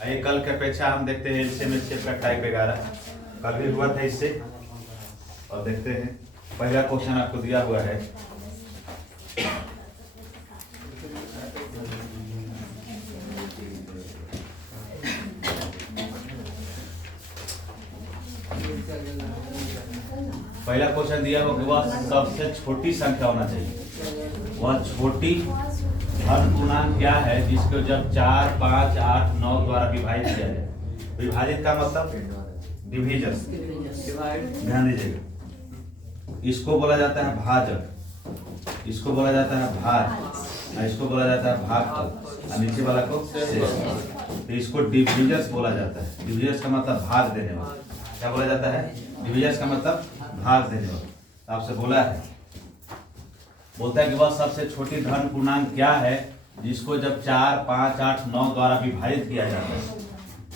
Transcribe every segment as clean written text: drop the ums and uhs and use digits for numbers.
आइए कल की अपेक्षा हम देखते हैं एलसीएम एचसीएफ का टाइप 11 कल भी हुआ था इससे। और देखते हैं पहला क्वेश्चन आपको दिया हुआ है। पहला क्वेश्चन दिया हो कि वह सबसे छोटी संख्या होना चाहिए। वह छोटी धन पूर्णांक क्या है जिसको जब 4, 5, 8, 9 द्वारा विभाजित किया जाए। विभाजित का मतलब डिवीजन, ध्यान दीजिएगा। इसको बोला जाता है भाजक, इसको बोला जाता है भाज, इसको बोला जाता है भागफल, और नीचे वाला को शेष। तो इसको डिवीजर्स बोला जाता है। डिवीजर्स का मतलब भाग देने वाला। क्या बोला जाता है? डिवीजर्स का मतलब भाग देने वाला। तो आपसे बोला है, बोलता है कि वह सबसे छोटी धन पूर्णांक क्या है जिसको जब 4, 5, 8, 9 द्वारा विभाजित किया जाता है।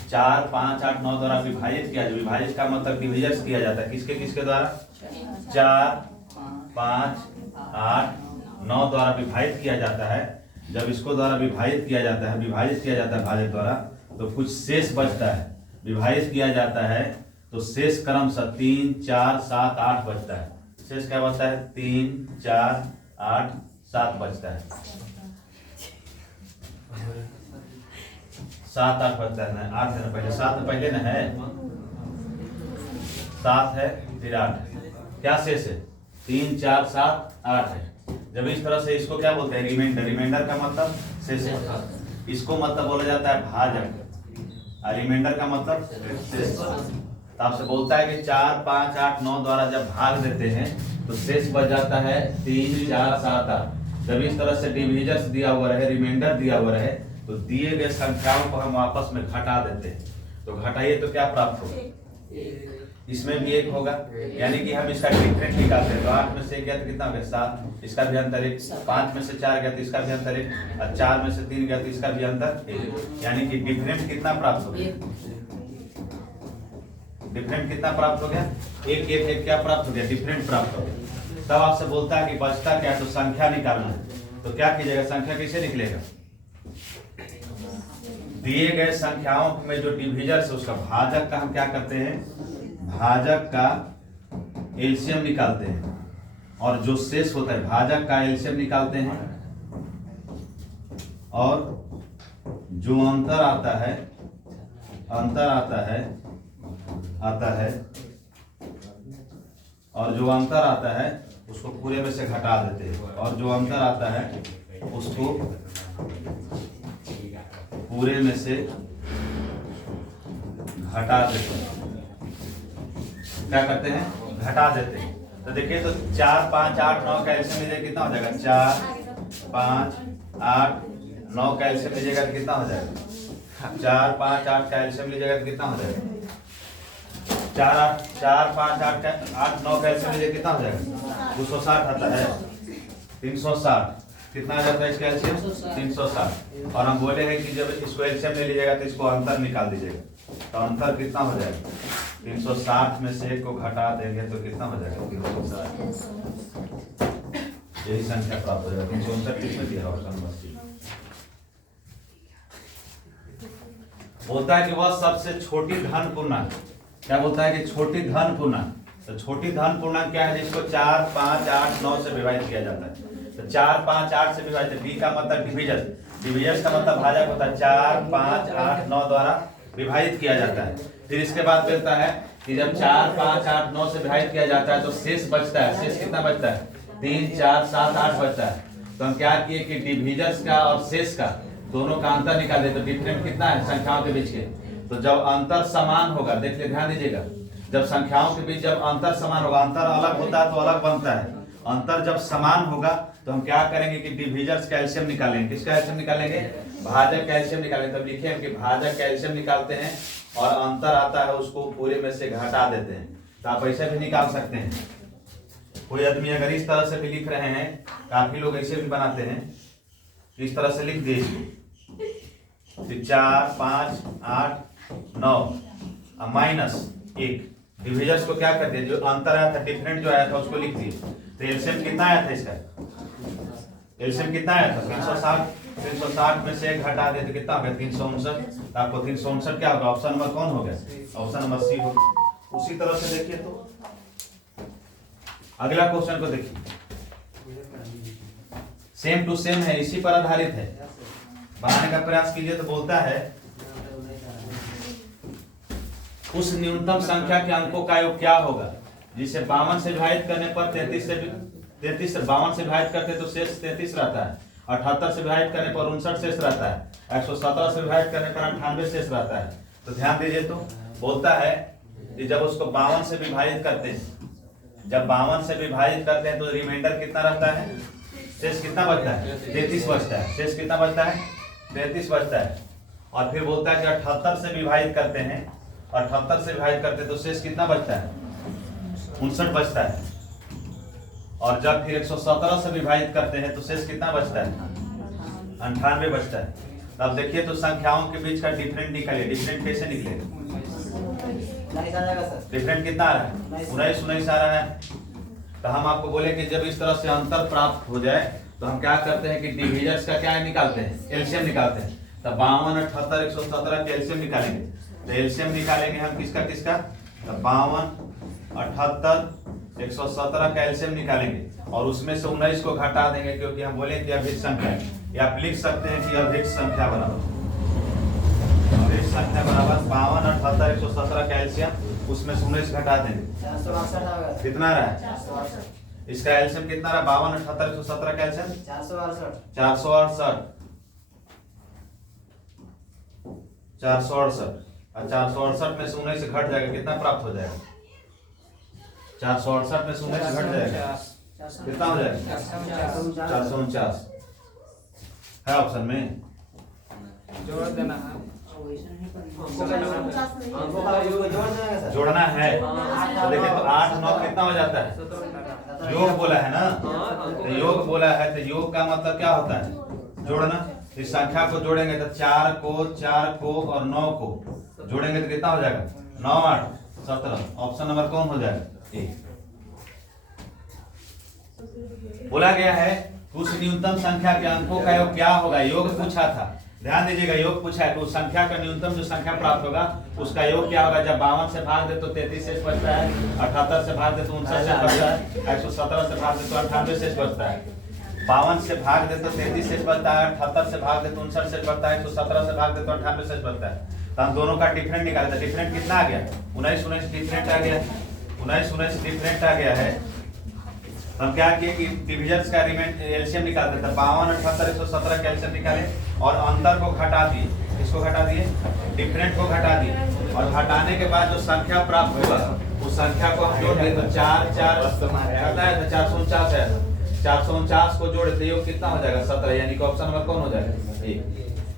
4, 5, 8, 9 द्वारा विभाजित किया जाए। विभाजित का मतलब डिवीजर्स किया जाता है। किसके किसके द्वारा? 4, 5, 8, 9 द्वारा विभाजित किया जाता है। जब इसको द्वारा विभाजित किया जाता है, विभाजित किया जाता है भाजक द्वारा, तो कुछ शेष बचता है। विभाजित किया जाता है तो शेष क्रमशः 3, 4, 7, 8 बचता है। शेष क्या बचता है? 3, 4, 8, 7 बचता है। 7, 8 बचता है ना? 8 है ना? पहले 7 पहले ना है, 7 है फिर 8 है। क्या शेष है? 3, 4, 7, 8 है। जब इस तरह से इसको क्या बोलते हैं? रिमाइंडर। रिमाइंडर का मतलब शेष। इसको मतलब बोला जाता है भाजक, और रिमाइंडर का मतलब शेष। तो आपसे बोलता है कि 4, 5, 8, 9 द्वारा जब भाग देते हैं तो शेष बच जाता है 3, 4, 7, 8। जब इस तरह से डिविजर्स दिया हुआ रहे, रिमाइंडर दिया हुआ रहे, तो दिए गए संख्याओं को हम आपस में घटा देते हैं। तो घटाइए तो क्या प्राप्त होगा? इसमें भी 1 होगा, यानी कि हम इसका डिफरेंट निकालते हैं। तो 8 में से 1 गया तो कितना हो गया? 7। इसका भी अंतर 1। 5 में से 4 गया तो इसका भी अंतर 1, और 4 में से 3 गया तो इसका भी अंतर 1। यानी कि डिफरेंट कितना प्राप्त हो गया? डिफरेंट कितना प्राप्त हो गया? 1, 1, 1 क्या प्राप्त हो गया? डिफरेंट प्राप्त हो गया। तब आपसे बोलता है कि बचता क्या है? तो संख्या निकालना है। तो क्या कीजिएगा? संख्या कैसे निकलेगा? दिए गए संख्याओं में जो डिविजर्स है उसका भाजक का हम क्या करते हैं? भाजक का एलसीएम निकालते हैं, और जो शेष होता है भाजक का एलसीएम निकालते हैं, और जो अंतर आता है, और जो अंतर आता है उसको पूरे में से घटा देते हैं, और जो अंतर आता है उसको पूरे में से घटा देते हैं। क्या करते हैं? घटा देते हैं। तो देखिए, तो 4, 5, 8, 9 का एलसीएम लीजिएगा कितना हो जाएगा? 4, 5, 8, 9 का एलसीएम लीजिएगा तो कितना हो जाएगा? 4, 5, 8 का एलसीएम लीजिएगा तो कितना हो जाएगा? 4, 5, 8 का 8, 9 का एलसीएम लीजिएगा कितना हो जाएगा? 260 आता है। 360 कितना आ जाता है इसका एलसीएम? 360। और हम बोले हैं कि जब इसको एलसीएम ले लीजिएगा तो इसको अंतर निकाल दीजिएगा। तो अंतर कितना हो जाएगा? 360 में से 1 को घटा देंगे तो कितना हो जाएगा? 360। यही संख्या प्राप्त हो जाएगा। 359 किसमें दिया होगा? बोलता है कि वह सबसे छोटी धन पूर्णांक। क्या बोलता है? कि छोटी धन पूर्णांक। तो छोटी धन पूर्णांक क्या है? जिसको 4, 5, 8, 9 से विभाजित किया जाता है। तो 4, 5, 8 से विभाजित। बी का मतलब डिविजन, डिविजर्स का मतलब भाजक होता है। 4, 5, 8, 9 द्वारा विभाजित किया जाता है। फिर इसके बाद मिलता है कि जब 4, 5, 8, 9 से विभाजित किया जाता है तो शेष बचता है। शेष कितना बचता है? 3, 4, 7, 8 बचता है। तो हम क्या किए कि डिविजर्स का और शेष का दोनों का अंतर निकाल दे। तो डिफरेंट कितना है संख्याओं के बीच के? तो जब अंतर समान होगा, देखिए ध्यान दीजिएगा, जब संख्याओं के बीच जब अंतर समान होगा, अंतर अलग होता है तो अलग बनता है। अंतर जब समान होगा तो हम क्या करेंगे कि डिविजर्स का एलसीएम निकालेंगे। किसका एलसीएम निकालेंगे? भाजक का एलसीएम निकालेंगे। तब लिखे हम कि भाजक का एलसीएम निकालते हैं, और अंतर आता है उसको पूरे में से घटा देते हैं। तो आप ऐसे भी निकाल सकते हैं। कोई आदमी अगर इस तरह से भी लिख रहे हैं, काफी लोग ऐसे भी बनाते हैं, इस तरह से लिख दीजिए 4, 5, 8, 9 -1। डिविजर्स को क्या करते हैं? जो अंतर आया था, डिफरेंट जो आया था उसको लिख दिए। तो एलसीएम कितना आया था इसका? एलसीएम कितना आया था 360, 360 में से एक घटा दे तो कितना हो गया 359। आपको 359 क्या होगा, ऑप्शन नंबर कौन हो गया, ऑप्शन नंबर सी हो गया। उसी तरह से देखिए तो अगला क्वेश्चन को देखिए, सेम टू सेम है, इसी पर आधारित है, बनाने का प्रयास कीजिए। तो बोलता है उस न्यूनतम संख्या के अंकों का योग क्या होगा जिसे 52 से विभाजित करने पर 33 से 52 से विभाजित करते तो शेष 33 रहता है, 78 से विभाजित करने पर 59 शेष रहता है, 117 से विभाजित करने पर 98 शेष रहता है। तो ध्यान दीजिए तो बोलता है कि जब उसको 52 से विभाजित करते हैं, जब 52 से विभाजित करते हैं तो रिमाइंडर कितना रहता है, शेष कितना बचता है 33 बचता है, शेष कितना बचता है 33 बचता है। और फिर बोलता है कि 78 से विभाजित करते हैं, 78 से विभाजित करते हैं तो शेष कितना बचता है 59 बचता है। और जब फिर 117 से विभाजित करते हैं तो शेष कितना बचता है 98 बचता है। अब देखिए तो संख्याओं के बीच का डिफरेंट निकालिए, डिफरेंट कैसे निकलेगा, डिफरेंट कितना आ रहा है 19 आ रहा है। तो हम आपको बोले कि जब इस तरह से अंतर प्राप्त हो जाए तो हम क्या करते हैं कि डिविजर्स का क्या निकालते हैं, एलसीएम निकालते हैं। तो 52, 78, 117 के एलसीएम निकालेंगे। तो एलसीएम निकालेंगे हम किसका किसका, तो 52, 78, 117 का एलसीएम निकालेंगे और उसमें से 19 को घटा देंगे, क्योंकि हम बोले कि अभिन्न संख्या है, या आप लिख सकते हैं कि अभिन्न संख्या बराबर 52, 78, 117 का एलसीएम, उसमें से 19 घटा देंगे, कितना रहा है इसका एलसीएम कितना रहा 52, 78, 117 का एलसीएम 468 और 468 में से 19 घट जाएगा, कितना प्राप्त हो जाएगा 468 में से 19 घट जाएगा, कितना हो जाएगा 449 है ऑप्शन में, जोड़ देना है, जोड़ना है। तो देखिए तो 8, 9 कितना हो जाता है, योग बोला है ना, तो योग बोला है तो योग का मतलब क्या होता है जोड़ना। इस संख्या को जोड़ेंगे तो 4 को और 9 को जोड़ेंगे तो कितना हो जाएगा 9, 8, 17। ऑप्शन नंबर कौन हो जाएगा ए। बोला गया है उस न्यूनतम संख्या के अंकों का योग क्या होगा, योग पूछा था, ध्यान दीजिएगा योग पूछा है। तो उस संख्या का न्यूनतम जो संख्या प्राप्त होगा उसका योग क्या होगा, जब 52 से भाग दे तो 33 शेष बचता है, 78 से भाग दे तो 59 शेष बचता है, 117 से भाग दे तो 98 शेष बचता है। 52 से भाग दे तो 33 शेष बचता है, 78 से भाग दे तो 59 शेष बचता है, 117 से भाग दे तो 98 शेष बचता है। तो हम दोनों का डिफरेंट निकालते हैं, डिफरेंट कितना आ गया 19 डिफरेंट आ गया, 19 डिफरेंट आ गया है। हम क्या किए कि डिविजन्स का एलसीएम निकालते थे, 52, 78, 117 का एलसीएम निकाले और अंतर को घटा दिए, किसको घटा दिए डिफरेंट को घटा दिए, और घटाने के बाद जो संख्या प्राप्त होगा उस संख्या को हम जोड़ देते, 4 4 घटा है तो 449 है, 449 को जोड़े तो योग कितना हो जाएगा 17, यानी कि ऑप्शन नंबर कौन हो जाएगा ए।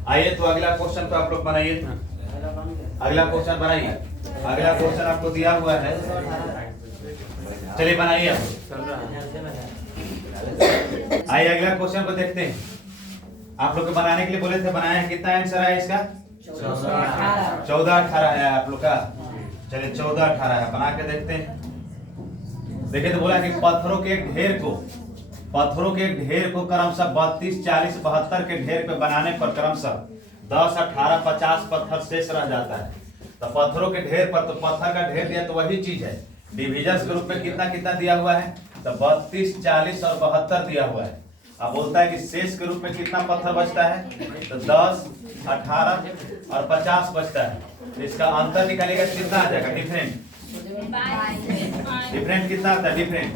आइए तो अगला क्वेश्चन को आप लोग बनाइए, अगला क्वेश्चन बनाइए, अगला क्वेश्चन आपको दिया हुआ है, चलिए बनाइए आप। आइए अगला क्वेश्चन को देखते हैं। आप लोग को बनाने के लिए बोले थे, बनाया है, कितना आंसर है इसका 14, 18 है आप लोग का। चलिए 14, 18 है, बना के देखते हैं। देखिए तो बोला कि पत्थरों के एक ढेर को क्रमशः 32, 40, 72 के ढेर पे बनाने पर क्रमशः 10, 18, 50 पत्थर शेष रह जाता है। तो पत्थरों के ढेर पर, तो पत्थर का ढेर दिया तो वही चीज है, डिविजन्स के रूप में कितना कितना दिया हुआ है, तो 32, 40 और 72 दिया हुआ है। अब बोलता है कि शेष के रूप में कितना पत्थर बचता है, तो 10, 18 और 50 बचता है। इसका अंतर निकालेगा कितना आ जाएगा, डिफरेंट कितना आता है, डिफरेंट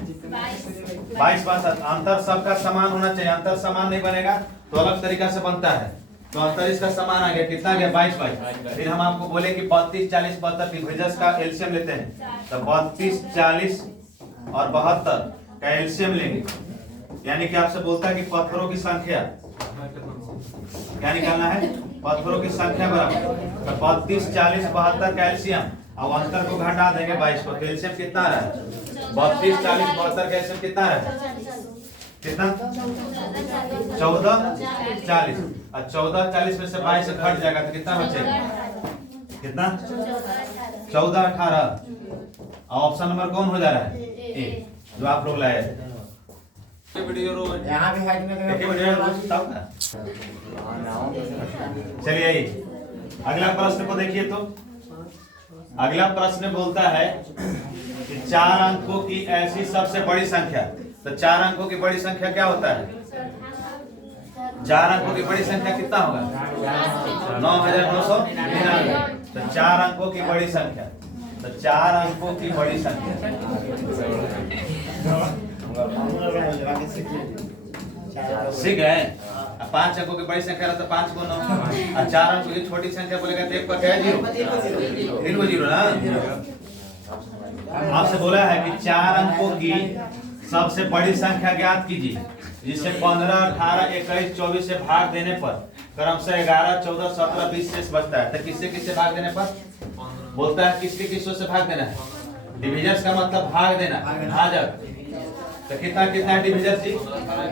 22। अंतर सबका समान होना चाहिए, अंतर समान नहीं बनेगा तो अलग तरीका से बनता है। तो अंतर इसका समान आ गया, कितना गया 22। फिर हम आपको बोले कि 32, 40, 72 डिविजन्स का एलसीएम लेते हैं, तो 32, 40 और 72 का एलसीएम लेंगे, यानी कि आपसे बोलता है कि पत्थरों की संख्या क्या निकालना है, पत्थरों की संख्या बराबर 32, 40, 72 का एलसीएम, अब अंतर को घटा देंगे 22 को, तो एलसीएम कितना आ रहा है 32, 40, 72 का एलसीएम कितना है, कितना 14, 40 और 14, 40 में से 22 से घट जाएगा तो कितना बचेगा, कितना 14, 18। ऑप्शन नंबर कौन हो जा रहा है ए, जो आप लोग लाए थे। वीडियो रोज यहाँ भी हाइट में देखिए वीडियो रोज तब ना। चलिए आइए अगला प्रश्न को देखिए। तो अगला प्रश्न बोलता है कि 4 अंकों की ऐसी सबसे बड़ी संख्या। तो 4 अंकों की बड़ी संख्या क्या होता है? 4 अंकों की बड़ी संख्या कितना होगा? 9999। तो 4 अंकों की बड़ी संख्या। तो 4 अंकों की बड़ी संख्या सीख गए। 5 अंकों की बड़ी संख्या तो 5 को 9 और 4 अंकों की छोटी संख्या बोलेगा तो 1 पर क्या है? 0। 3 को 0 ना। आपसे बोला है कि 4 अंकों की सबसे बड़ी संख्या ज्ञात कीजिए जिसे 15, 18, 21, 24 से भाग देने पर क्रमशः 11, 14, 17, 20 शेष बचता है। तो किससे किससे भाग देने पर बोलता है? किसके किसों से भाग देना है? डिविजर्स का मतलब भाग देना, भाजक। तो कितना कितना डिविजर्स जी?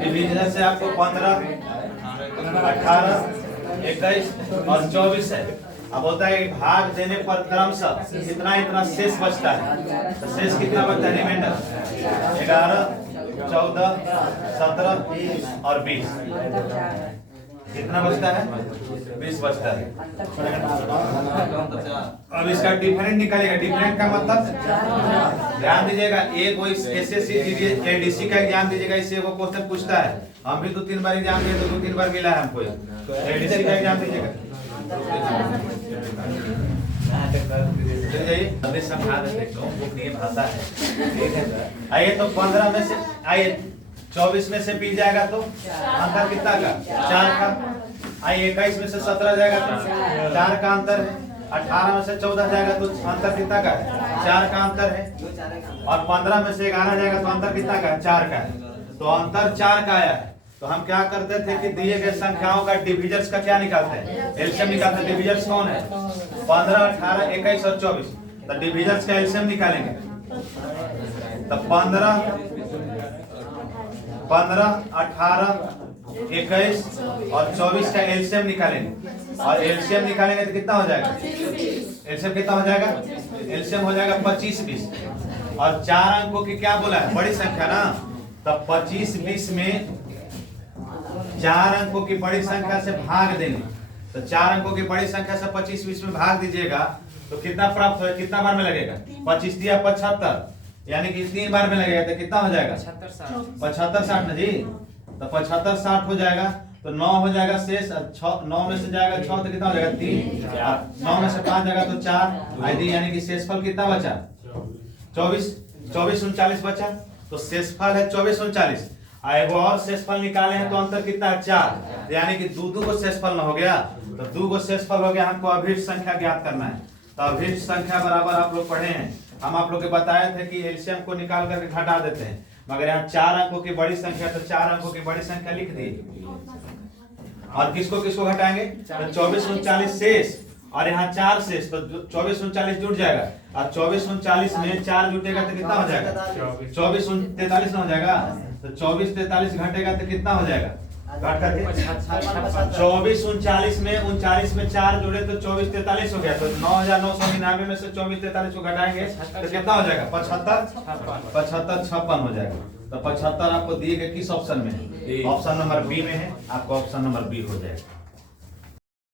डिविजर से आपको 15, 18, 21 और 24 है। अब बोलता है भाग देने पर क्रमशः कितना इतना शेष बचता है। तो शेष कितना बचता है? रिमाइंडर 11, 14, 17 और 20। कितना बचता है? 20 बचता है। अब इसका डिफरेंट निकालेगा। डिफरेंट का मतलब ध्यान दीजिएगा, एक वो एसएससी एडीसी का एग्जाम दीजिएगा, इससे वो क्वेश्चन पूछता है। हम भी 2-3 बार एग्जाम दिए तो 2-3 बार मिला है हमको। एडीसी का एग्जाम दीजिएगा। अभी समझा देते हैं भाषा है। आइए तो 15 में से आइए 24 में से 20 जाएगा तो अंतर कितना का? 4 का। आइए 21 में से 17 जाएगा तो 4 का अंतर है। 18 में से 14 जाएगा तो अंतर कितना का है? 4 का अंतर है। और 15 में से 11 जाएगा तो अंतर कितना का है? 4 का है। तो अंतर 4 का आया है। तो हम क्या करते थे कि दिए गए संख्याओं का डिविजर्स का क्या निकालते हैं? एलसीएम निकालते हैं। डिविजर्स कौन है? 15, 18, 21 और 24। तो डिविजर्स का एलसीएम निकालेंगे। तो 15, 18, 21 और 24 का एलसीएम निकालेंगे। और एलसीएम निकालेंगे तो कितना हो जाएगा? एलसीएम कितना हो जाएगा? एलसीएम हो जाएगा 25, 20। और 4 अंकों की क्या बोला है? बड़ी संख्या ना। तब 25, 20 में 4 अंकों की बड़ी संख्या से भाग देंगे। तो 4 अंकों की बड़ी संख्या से 25, 20 में भाग दीजिएगा तो कितना प्राप्त होगा? कितना बार में लगेगा? 25 दिया 75, यानी कि 3 बार में लगेगा तो कितना हो जाएगा? 75, 60 ना जी। तो 75, 60 हो जाएगा। तो 9 हो जाएगा शेष। 9 में से जाएगा 6 तो कितना हो जाएगा? 3। 9 में से 5 जाएगा तो 4 यानी कि शेषफल कितना बचा? 24, 39 बचा। तो शेषफल है 24, 39। एगो और शेषफल निकाले हैं तो अंतर कितना है? 4। यानी कि 2 को शेषफल न हो गया। तो 2 को शेषफल हो गया। हमको अभिष्ट संख्या ज्ञात करना है। तो अभिष्ट संख्या बराबर आप लोग पढ़े हैं। हम आप लोग के बताए थे कि एलसीएम को निकाल करके घटा देते हैं। मगर यहाँ 4 अंकों की बड़ी संख्या, तो 4 अंकों की बड़ी संख्या लिख दी। और किसको किसको घटाएंगे? तो 24, 39 शेष और यहाँ 4 शेष। तो 24, 39 जुट जाएगा। और 24, 39 में 4 जुटेगा तो कितना हो जाएगा? 24, 43 ना हो जाएगा। तो 24, 43 घटेगा तो कितना हो जाएगा? 24, 39 में 39 में 4 जुड़े तो 24, 43 हो गया। तो 9999 में से 24, 43 को घटाएंगे तो कितना हो जाएगा? 75, 56 हो जाएगा। तो 75 आपको दिए गए किस ऑप्शन में? ऑप्शन नंबर बी में है। आपको ऑप्शन नंबर बी हो जाएगा।